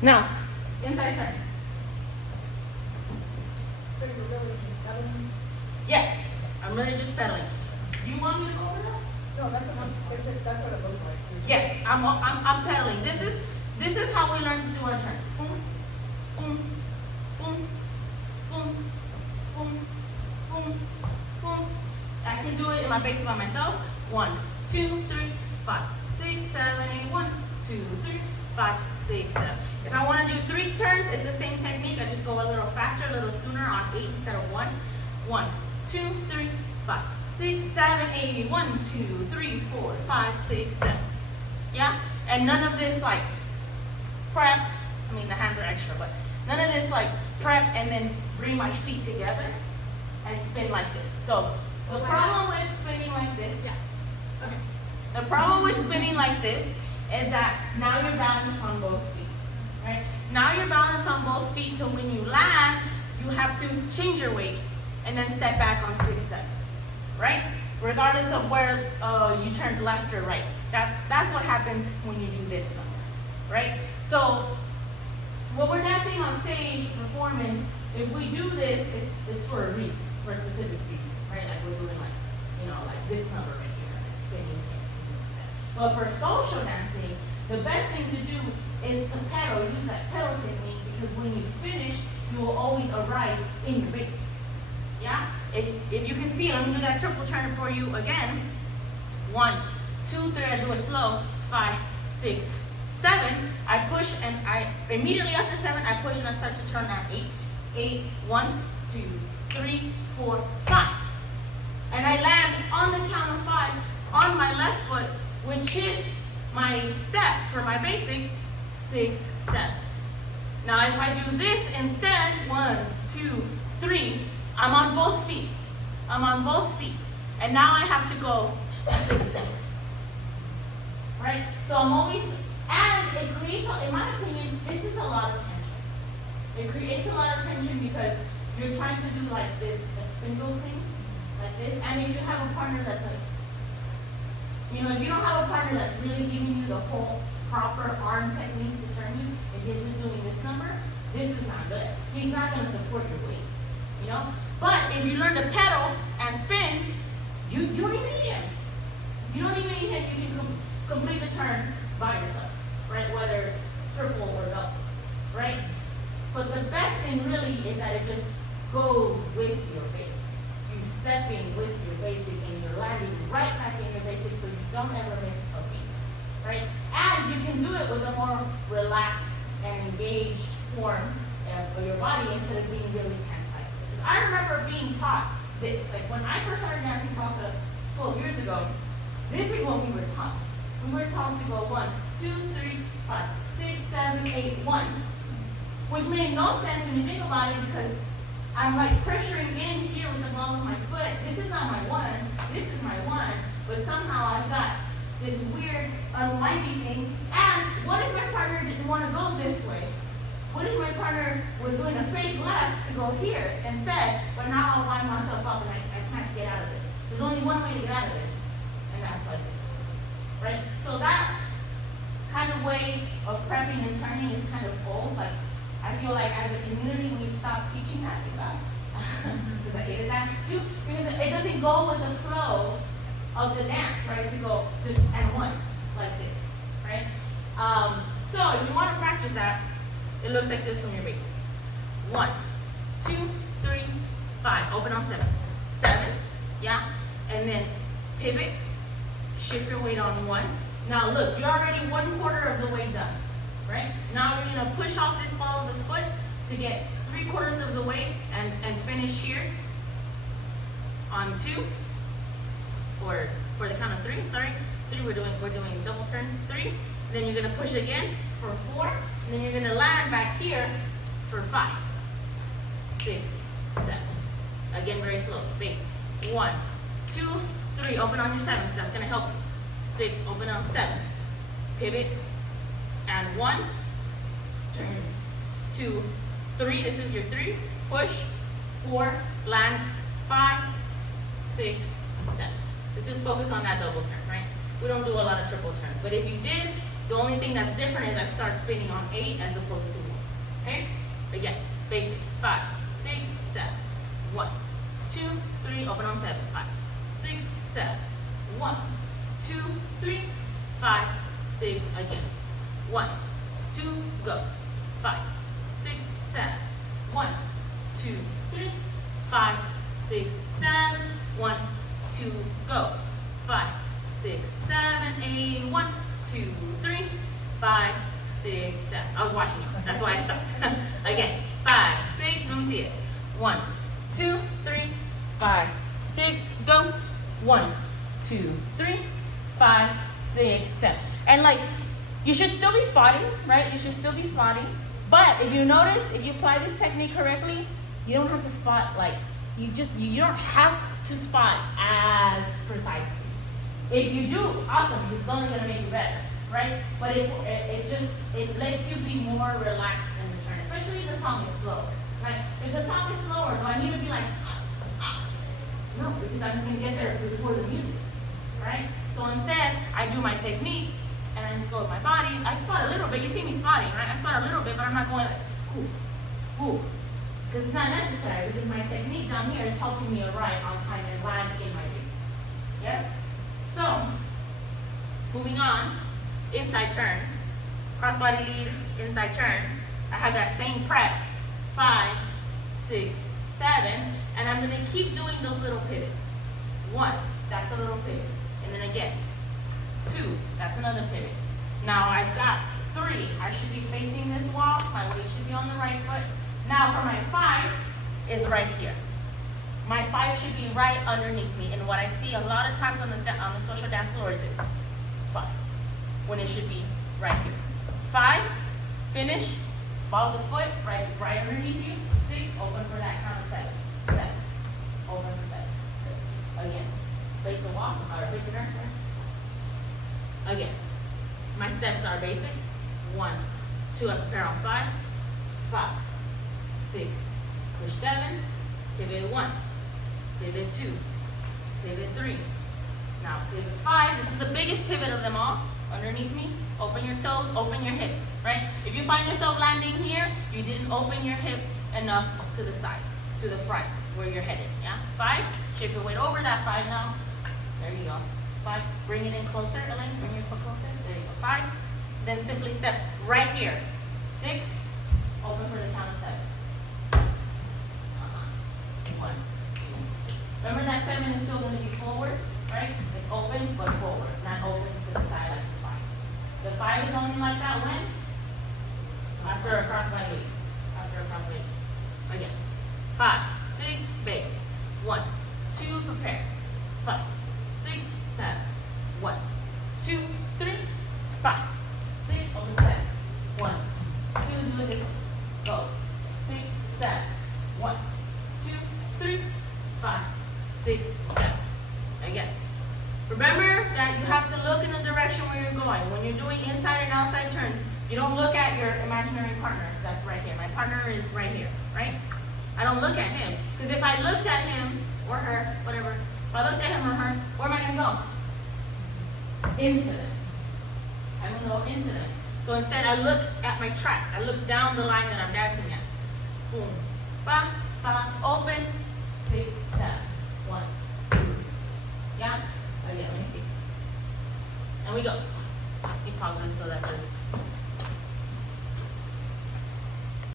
Now, inside turn. So you're really just pedaling? Yes, I'm really just pedaling. Do you want me to go over that? No, that's what that's what it looked like. You're just- Yes, I'm pedaling. This is how we learn to do our turns. Boom, boom, boom, boom, boom, boom, boom. I can do it in my basic by myself. 1, 2, 3, 5, 6, 7, 8. 1, 2, 3, 5, 6, 7. If I want to do 3 turns, it's the same technique. I just go a little faster, a little sooner on 8 instead of 1. 1, 2, 3, 5, 6, 7, 8. 1, 2, 3, 4, 5, 6, 7. Yeah? And none of this like prep. I mean, the hands are extra, but none of this like prep and then bring my feet together and spin like this. So the problem with spinning like this, okay. The problem with spinning like this is that now you're balanced on both feet, right? Now you're balanced on both feet, so when you land, you have to change your weight and then step back on 6, 7, right? Regardless of where you turned left or right. That's what happens when you do this number, right? So when we're dancing on stage performance, if we do this, it's for a reason. It's for a specific reason, right? Like we're doing like, like this number right here, like spinning here, like that. But for social dancing, the best thing to do is to pedal, use that pedal technique, because when you finish, you will always arrive in your basic. Yeah? If you can see, let me do that triple turn for you again. 1, 2, 3, I do it slow. 5, 6, 7. I push and I immediately after 7, I push and I start to turn on 8. 8, 1, 2, 3, 4, 5. And I land on the count of 5 on my left foot, which is my step for my basic. 6, 7. Now if I do this instead, 1, 2, 3, I'm on both feet. I'm on both feet. And now I have to go 6, 7. Right? So I'm always, and it creates, in my opinion, this is a lot of tension. It creates a lot of tension because you're trying to do like this, a spindle thing, like this. And if you have a partner that's like, if you don't have a partner that's really giving you the whole proper arm technique to turn you, if he's just doing this number, this is not good. He's not going to support your weight, But if you learn to pedal and spin, you don't even need him. You don't even need him. You can complete the turn by yourself, right? Whether triple or double, right? But the best thing really is that it just goes with your basic. You stepping with your basic and you're landing right back in your basic so you don't ever miss a beat, right? And you can do it with a more relaxed and engaged form of your body instead of being really tense like this. I remember being taught this. Like when I first started dancing salsa 12 years ago, this is what we were taught. We were taught to go 1, 2, 3, 5, 6, 7, 8, 1. Which made no sense when you think about it because I'm like pressuring in here with the ball of my foot. This is not my 1, this is my 1, but somehow I've got this weird unwinding thing. And what if my partner didn't want to go this way? What if my partner was doing a fake left to go here instead, but now I'll wind myself up and I can't get out of this. There's only one way to get out of this, and that's like this, right? So that kind of way of prepping and turning is kind of old. Like, I feel like as a community, we've stopped teaching that, because I hated that too, because it doesn't go with the flow of the dance, right? To go just and 1 like this, right? So if you want to practice that, it looks like this from your basic. 1, 2, 3, 5. Open on 7. 7, yeah? And then pivot, shift your weight on 1. Now look, you're already 1/4 of the way done, right? Now you're gonna push off this ball of the foot to get 3/4 of the way and finish here on 2, or for the count of 3, sorry. 3, we're doing double turns, 3. Then you're gonna push again for 4, and then you're gonna land back here for 5, 6, 7. Again, very slow, basic. 1, 2, 3, open on your 7s, that's gonna help you. 6, open on 7. Pivot, and 1, turn, 2, 3, this is your 3, push, 4, land, 5, 6, 7. Let's just focus on that double turn, right? We don't do a lot of triple turns, but if you did, The only thing that's different is I start spinning on 8 as opposed to 1. Okay? Again, basic. 5, 6, 7. 1, 2, 3. Open on 7. 5, 6, 7. 1, 2, 3. 5, 6. Again. 1, 2, go. 5, 6, 7. 1, 2, 3. 5, 6, 7. 1, 2, go. 5, 6, 7, 8. 1, 2, 3. 5, 6, 7. I was watching you. That's why I stopped. Again. 5, 6. Let me see it. 1, 2, 3. 5, 6. Go. 1, 2, 3. 5, 6, 7. And like, you should still be spotting, right? You should still be spotting. But if you notice, if you apply this technique correctly, you don't have to spot like, you don't have to spot as precisely. If you do, awesome, because it's only gonna make you better, right? But it lets you be more relaxed in the turn, especially if the song is slower. Like, if the song is slower, do I need to be like, no, because I'm just gonna get there before the music, right? So instead, I do my technique, and I just go with my body. I spot a little bit. You see me spotting, right? I spot a little bit, but I'm not going like, ooh, ooh. Because it's not necessary, because my technique down here is helping me arrive on time and land in my base. Yes? So, moving on, inside turn, crossbody lead, inside turn. I have that same prep, 5, 6, 7, and I'm gonna keep doing those little pivots. 1, that's a little pivot. And then again, 2, that's another pivot. Now I've got 3, I should be facing this wall, my weight should be on the right foot. Now for my 5 is right here. My 5 should be right underneath me. And what I see a lot of times on the social dance floor is this, 5, when it should be right here. 5, finish, follow the foot, right underneath you. 6, open for that count of 7. 7, open for 7. Good. Again, face the wall, or face the ground, sorry. Again, my steps are basic. 1, 2, I prepare on 5, 5, 6, push 7, pivot 1, pivot 2, pivot 3. Now pivot 5, this is the biggest pivot of them all. Underneath me, open your toes, open your hip, right? If you find yourself landing here, you didn't open your hip enough to the side, to the front, where you're headed, yeah? 5, shift your weight over that 5 now. There you go. 5, bring it in closer, Elaine, bring your foot closer. There you go. 5, then simply step right here. 6, open for the count of 7. 1, 2. Remember that 7 is still going to be forward, right? It's open but forward, not open to the side like the 5 is. The 5 is only like that when? After a crossbody lead. After a crossbody lead. Again. 5, 6, base. 1, 2, prepare. 5, 6, 7. 1, 2, 3, 5, 6, open 7. 1, 2, do it this way. Go. 6, 7. 1, 2, 3, 5, 6, 7. Again. Remember that you have to look in the direction where you're going. When you're doing inside and outside turns, you don't look at your imaginary partner. That's right here. My partner is right here, right? I don't look at him. Because if I looked at him, or her, whatever, if I looked at him or her, where am I going to go? Into them. I'm going to go into them. So instead, I look at my track. I look down the line that I'm dancing at. Boom. Ba, ba, open. 6, 7. 1, 2. Yeah? Again, let me see. And we go. Let me pause this so that there's